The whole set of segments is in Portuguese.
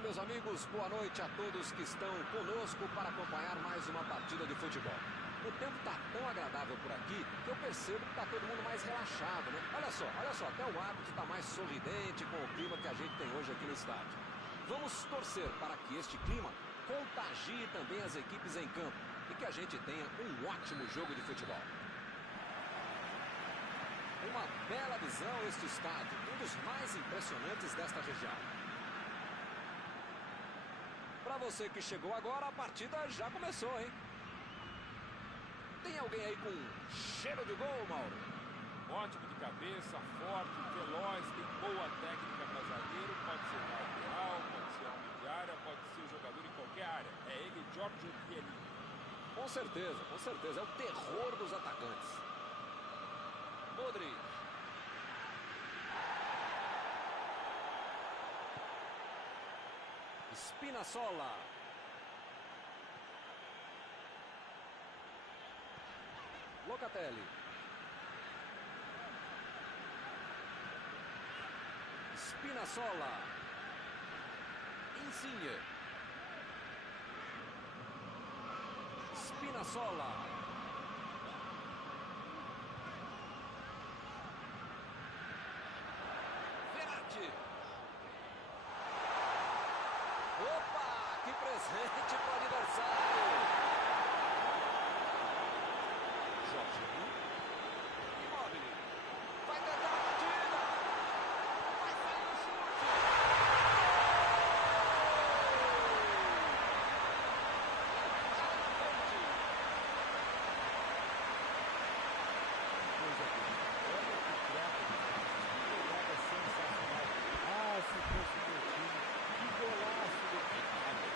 Olá, meus amigos, boa noite a todos que estão conosco para acompanhar mais uma partida de futebol. O tempo está tão agradável por aqui que eu percebo que está todo mundo mais relaxado, né? Olha só, até o árbitro está mais sorridente com o clima que a gente tem hoje aqui no estádio. Vamos torcer para que este clima contagie também as equipes em campo e que a gente tenha um ótimo jogo de futebol. Uma bela visão este estádio, um dos mais impressionantes desta região. Para você que chegou agora, a partida já começou, hein? Tem alguém aí com cheiro de gol, Mauro? Ótimo de cabeça, forte, veloz, tem boa técnica para zagueiro, pode ser lateral, pode ser homem de área, pode ser jogador em qualquer área. É ele, Giorgio Chiellini. Com certeza, é o terror dos atacantes. Modric. Spinazzola. Locatelli. Spinazzola. Insigne. Spinazzola. Verratti. Opa, que presente para o aniversário. Jorginho. Immobile. Vai tentar a batida. Vai sair o chute. Já na frente. Coisa bonita. Olha que troca de jogada sensacional. Ah, se fosse meu time, que golaço do Itália.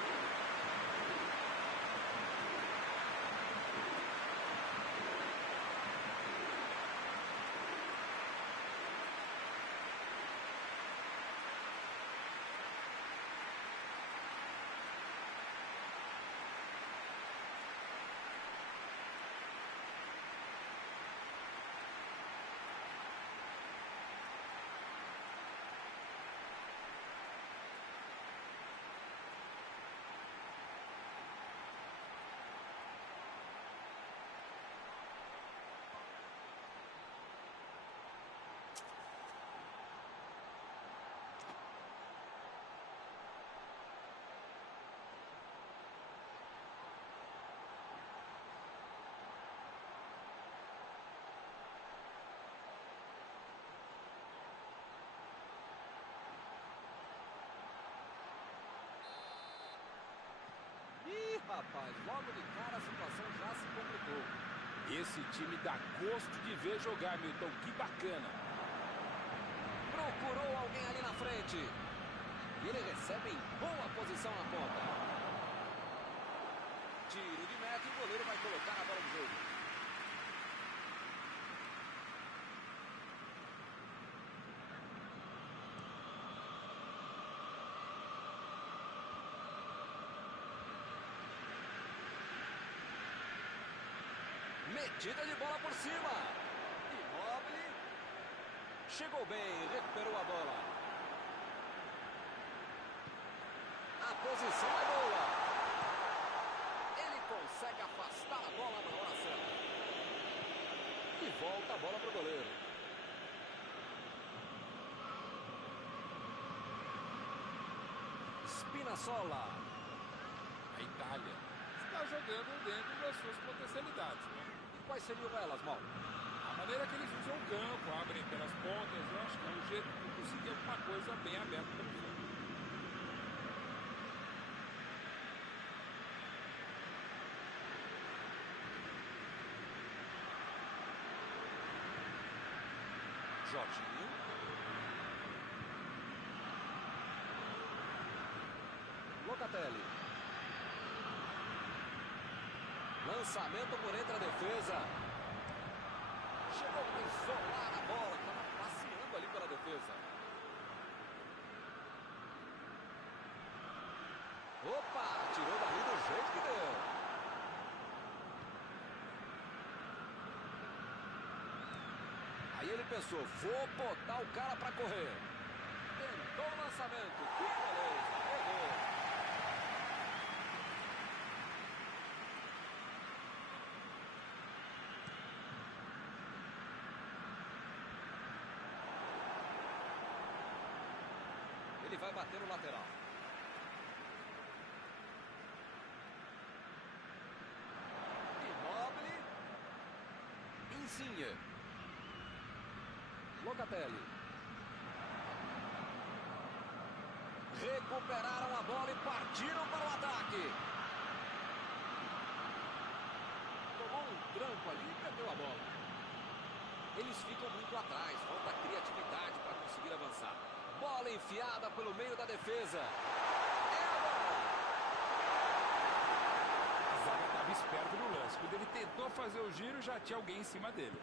Ih, rapaz, logo de cara a situação já se complicou. Esse time dá gosto de ver jogar, Milton. Que bacana. Procurou alguém ali na frente. E ele recebe em boa posição na ponta. Tiro de meta e o goleiro vai colocar a bola no jogo. Metida de bola por cima. Immobile. Chegou bem, recuperou a bola. A posição é boa. Ele consegue afastar a bola na hora certa. E volta a bola para o goleiro. Spinazzola. A Itália está jogando dentro das suas potencialidades, né? E quais seriam elas, Mauro? A maneira que eles usam o campo, abrem pelas pontas, eu acho que é um jeito de conseguir alguma coisa bem aberta pelo jogo. Jorginho. Locatelli. Lançamento por entre a defesa. Chegou para isolar a bola, que estava passeando ali pela defesa. Opa, tirou dali do jeito que deu. Aí ele pensou, vou botar o cara para correr. Tentou o lançamento. Que beleza. Pegou. Ele vai bater no lateral. Immobile. Insigne. Locatelli. Recuperaram a bola e partiram para o ataque. Tomou um tranco ali e perdeu a bola. Eles ficam muito atrás, falta criatividade para conseguir avançar. Bola enfiada pelo meio da defesa. É a bola. A zaga estava esperto no lance. Quando ele tentou fazer o giro, já tinha alguém em cima dele.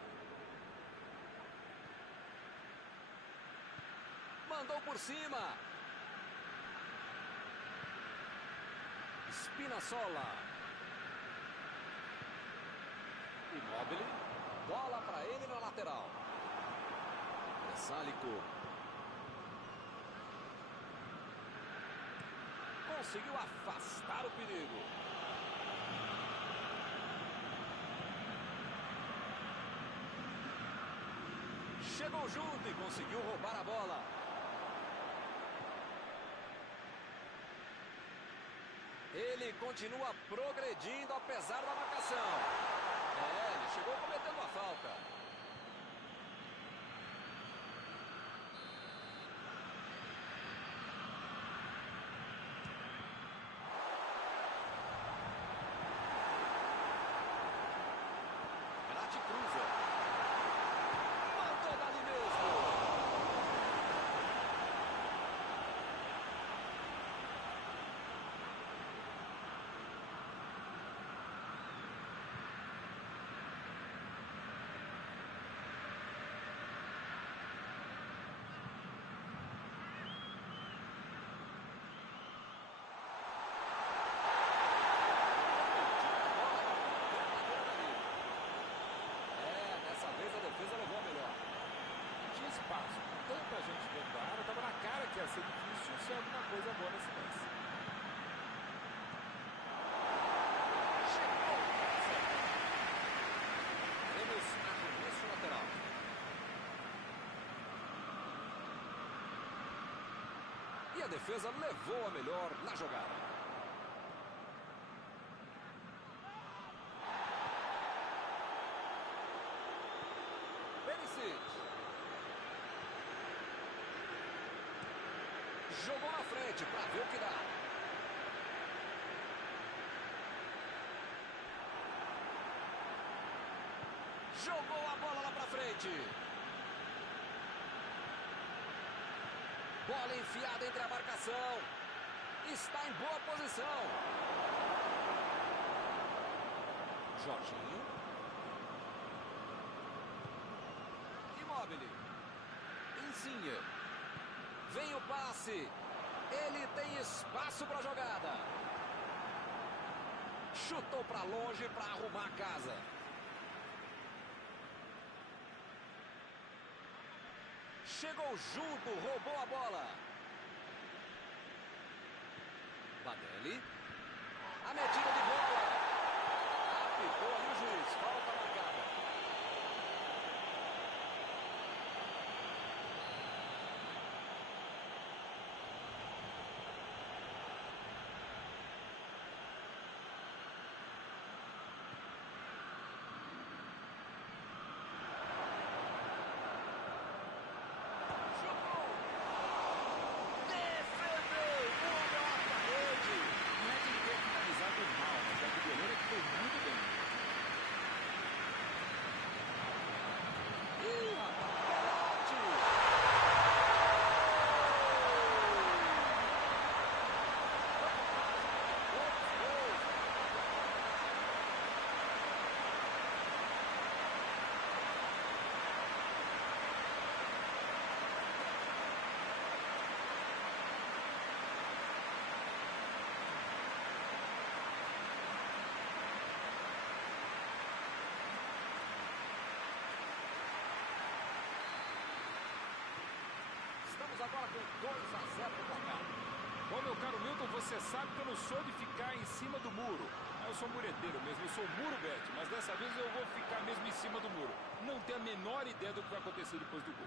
Mandou por cima. Spinazzola. Immobile. Bola para ele na lateral. Sálico. Conseguiu afastar o perigo. Chegou junto e conseguiu roubar a bola. Ele continua progredindo apesar da marcação. Ele chegou cometendo a falta. Cruza. Matou dali mesmo. Tanta gente dentro da área, estava na cara que ia ser difícil ser alguma coisa boa nesse lance. Temos arremesso lateral. E a defesa levou a melhor na jogada. Jogou na frente para ver o que dá. Jogou a bola lá para frente. Bola enfiada entre a marcação. Está em boa posição. Jorginho. Immobile. Insigne. Vem o passe. Ele tem espaço para a jogada. Chutou para longe para arrumar a casa. Chegou junto, roubou a bola. Badelli. A metida de bola. Apitou ali o juiz. Falta marcada. com 2-0 no placar. Bom, meu caro Milton, você sabe que eu não sou de ficar em cima do muro. Eu sou mureteiro mesmo, eu sou muro bet, mas dessa vez eu vou ficar mesmo em cima do muro. Não tenho a menor ideia do que vai acontecer depois do gol.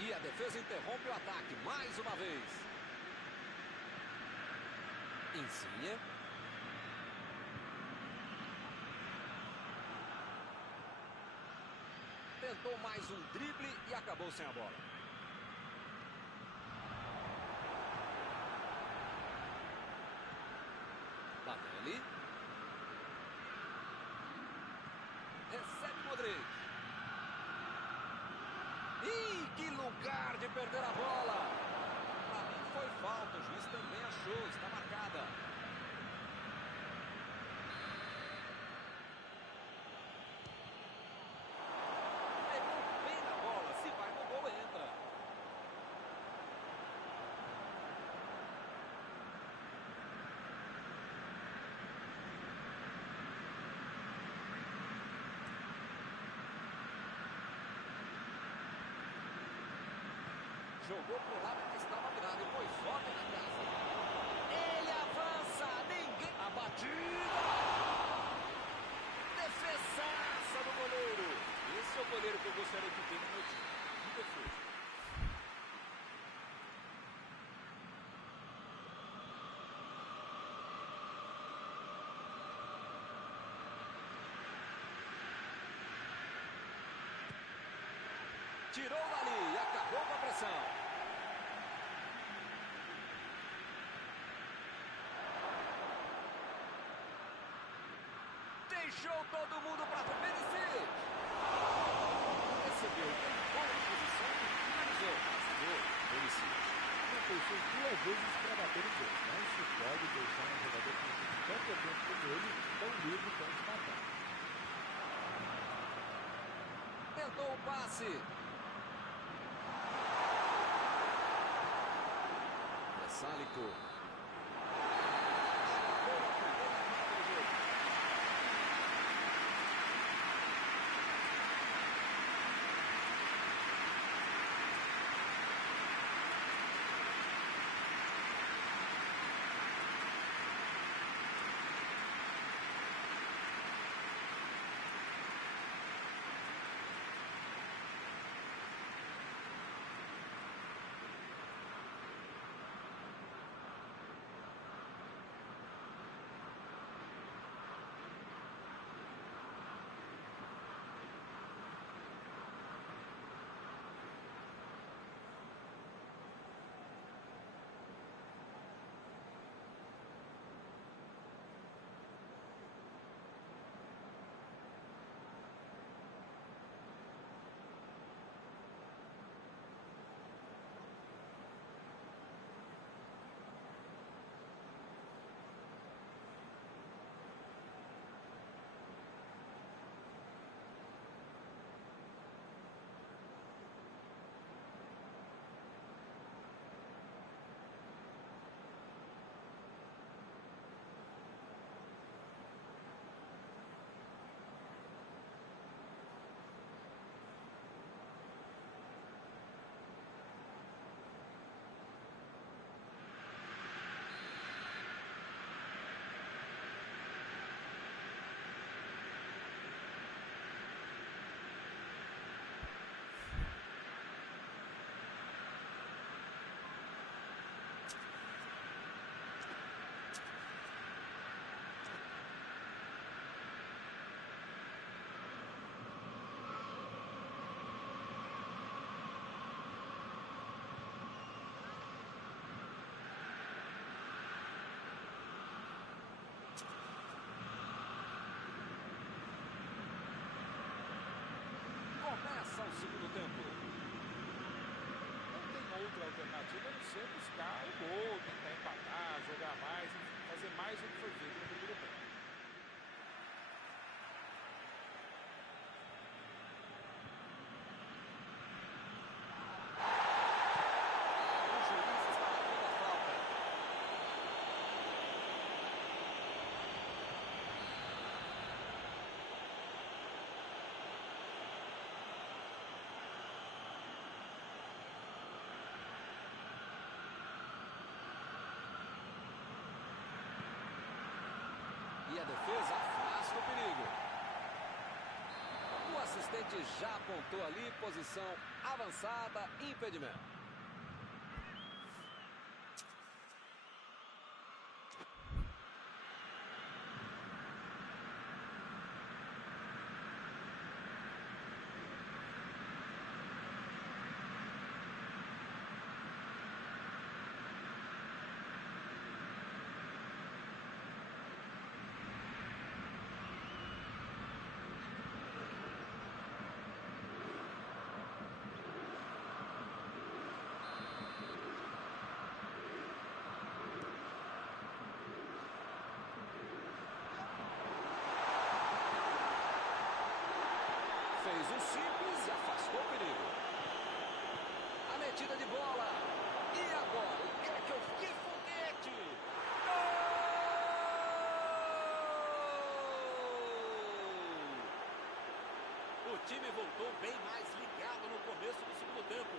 E a defesa interrompe o ataque mais uma vez. Insigne. Tentou mais um drible e acabou sem a bola. Batelli. Recebe Modric. Ih, que lugar de perder a bola. Pra mim foi falta, o juiz também achou, está marcada. Pegou bem na bola, se vai no gol entra. Jogou pro lado que estava virado e foi volta na casa. Ele avança, ninguém... A batida! Defesaça do goleiro. Esse é o goleiro que eu gostaria de ter no meu time. De defesa. Tirou dali e acabou com a pressão. Deixou todo mundo para Perisic. Recebeu em boa posição e finalizou. Acertou Perisic. Não pensou duas vezes para bater o gol. Não se pode deixar um jogador que tem tanto tempo como ele tão livre para se matar. Tentou o passe. Sálico. Acabou a primeira etapa do jogo. Começa o segundo tempo. Não tem outra alternativa a não ser buscar o gol, tentar empatar, jogar mais, fazer mais do que foi feito no primeiro tempo. O juiz está batendo a falta. E a defesa afasta o perigo. O assistente já apontou ali, posição avançada, impedimento. Fez o simples e afastou o perigo. A metida de bola. E agora? O que é que eu... Que foguete! Gol! O time voltou bem mais ligado no começo do segundo tempo.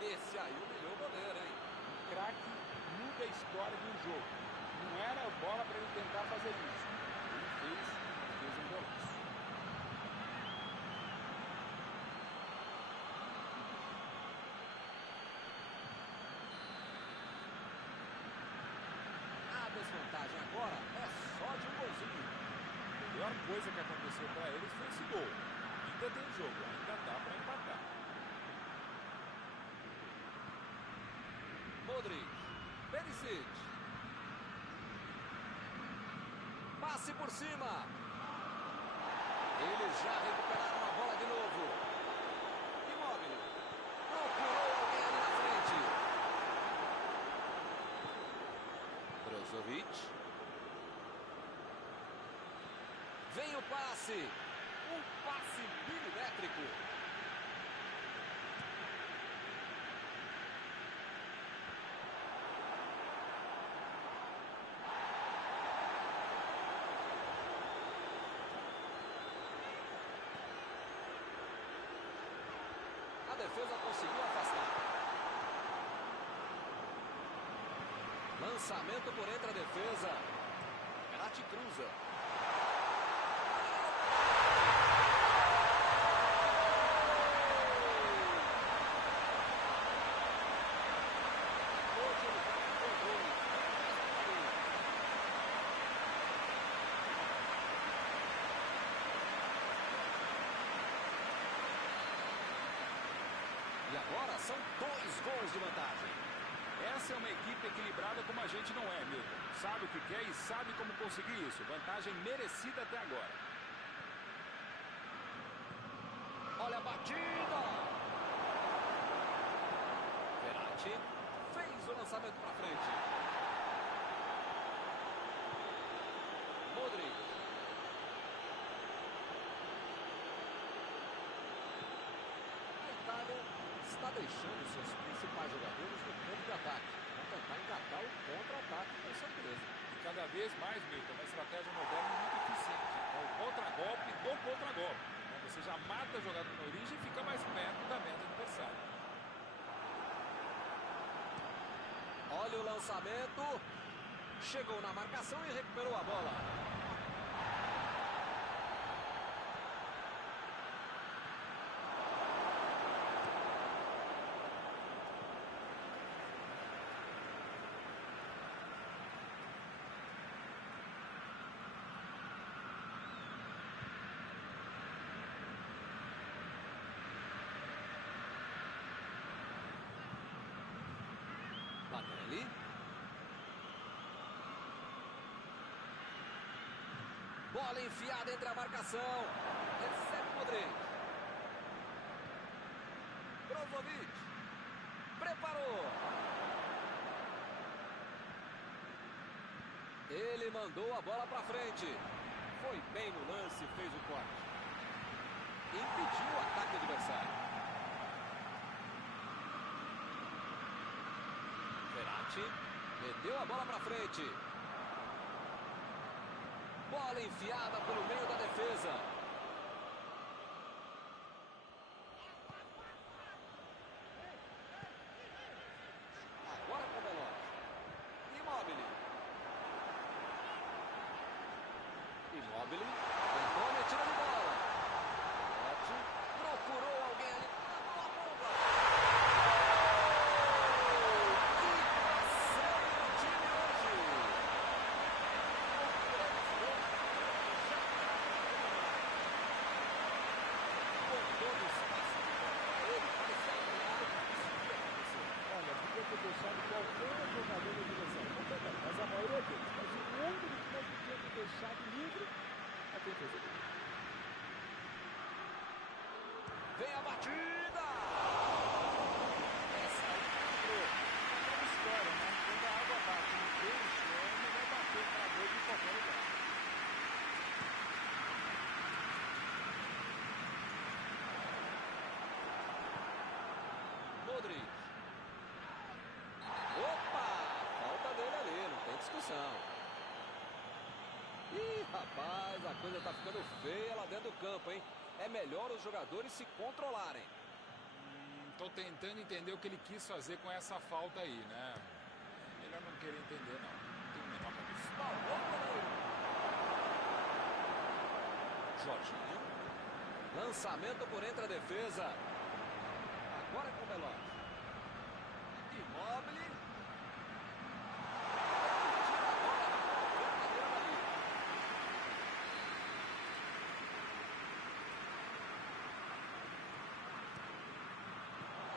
Esse aí humilhou o goleiro, hein? O craque muda a história de um jogo. Não era a bola para ele tentar fazer isso. Ele fez um golaço. A desvantagem agora é só de um golzinho. A melhor coisa que aconteceu para eles foi esse gol. Ainda tem jogo, ainda dá para empatar. Modric. Perisic. Passe por cima. Eles já recuperaram a bola de novo. Immobile. Procurou alguém ali na frente. Brozovic. Vem o passe. Um passe milimétrico. A defesa conseguiu afastar. Lançamento por entre a defesa. Verratti cruza. Hoje ele vai com dois. E agora são 2 gols de vantagem. Essa é uma equipe equilibrada como a gente não é, Milton. Sabe o que quer e sabe como conseguir isso. Vantagem merecida até agora. Olha a batida. Verratti fez o lançamento para frente. Modric. A Itália está deixando seus principais jogadores no campo de ataque para tentar engatar o contra-ataque com certeza. E cada vez mais, Milton, uma estratégia moderna muito eficiente. É o contra-golpe do contra-golpe. Você já mata a jogada na origem e fica mais perto da meta adversária. Olha o lançamento. Chegou na marcação e recuperou a bola. Batelli. Bola enfiada entre a marcação. Recebe Modric. Brozovic. Preparou. Ele mandou a bola para frente. Foi bem no lance e fez o corte. Impediu o ataque adversário. Verratti meteu a bola para frente. Bola enfiada pelo meio da defesa. Agora com o Veloz. Immobile. deixado qualquer jogador da direção. Não qualquer, mas a maioria deles. Mas o único que nós não tínhamos deixado livre é quem fez o gol. Vem a batida! Essa aí entrou. É uma história, né? Quando a água bate no peixe, é melhor bater para gol de qualquer lugar. Modric. Opa! Falta dele ali, não tem discussão. Ih, rapaz, a coisa tá ficando feia lá dentro do campo, hein? É melhor os jogadores se controlarem. Tô tentando entender o que ele quis fazer com essa falta aí, né? Melhor não querer entender, não. Não tem o menor cabeça. Salvou o goleiro. Jorginho. Lançamento por entre a defesa. Agora é com o Belotti. Immobile. Tira a bola. Verdadeira dali.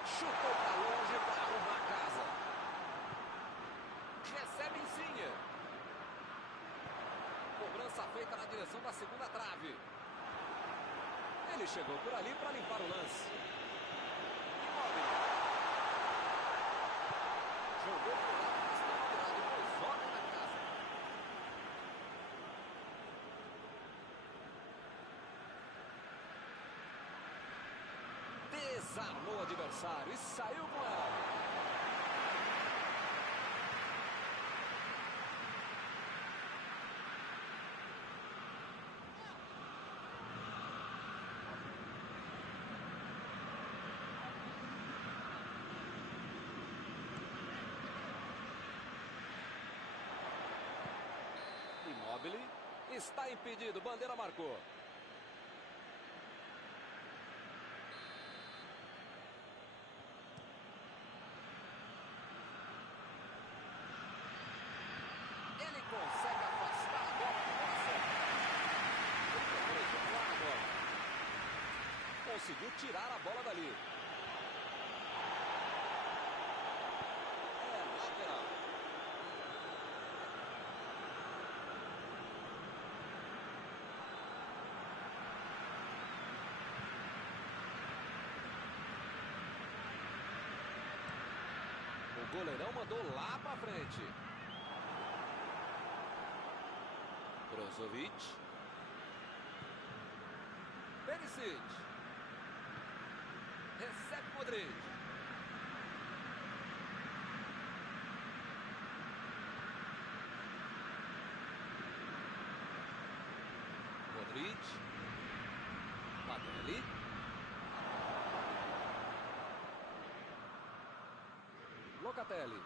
Chutou para longe para arrumar a casa. Recebe Insigne. Cobrança feita na direção da segunda trave. Ele chegou por ali para limpar o lance. Immobile. Jogou para o lado, mas está virado. Depois joga na casa. Desarmou o adversário e saiu com ela. Immobile está impedido, bandeira marcou. Ele consegue afastar a bola do coração. Ele procura estimular a bola. Conseguiu tirar a bola dali. É lateral. O goleirão mandou lá pra frente. Brozovic. Perisic. Recebe Modric. Modric. Padelli. Locatelli.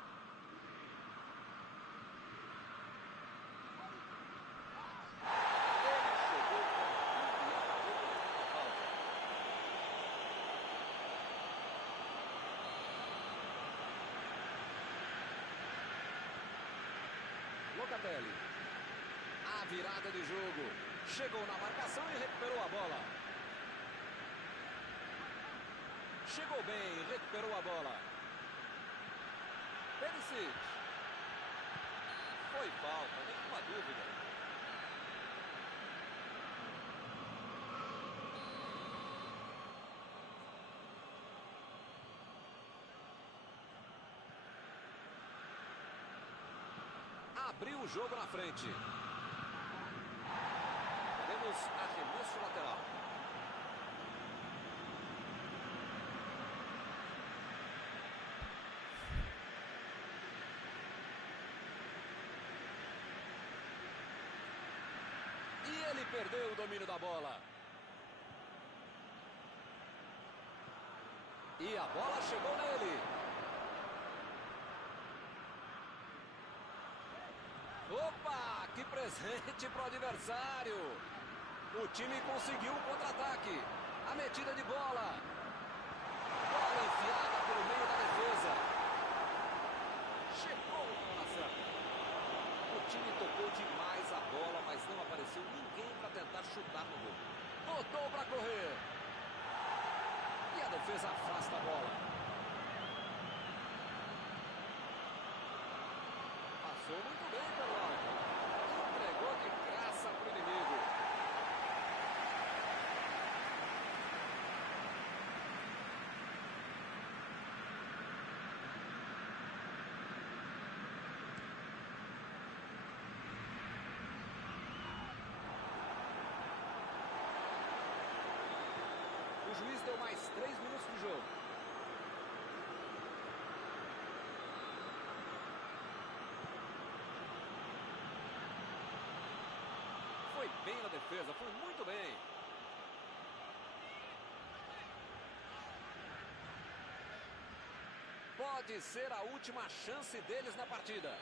Ele chegou com tudo e acabou com a falta. Locatelli. A virada de jogo. Chegou na marcação e recuperou a bola. Chegou bem, recuperou a bola. Perisic. Foi falta, nenhuma dúvida. Abriu o jogo na frente. Temos arremesso lateral. E ele perdeu o domínio da bola. E a bola chegou nele. Opa, que presente para o adversário. O time conseguiu um contra-ataque. A metida de bola. Bola enfiada pelo meio da defesa. Chegou na certa. O time tocou demais a bola, mas não apareceu ninguém para tentar chutar no gol. Botou para correr. E a defesa afasta a bola. muito bem pelo alto. Entregou de graça para o inimigo. O juiz deu mais 3 minutos de jogo. Foi bem na defesa, foi muito bem. Pode ser a última chance deles na partida.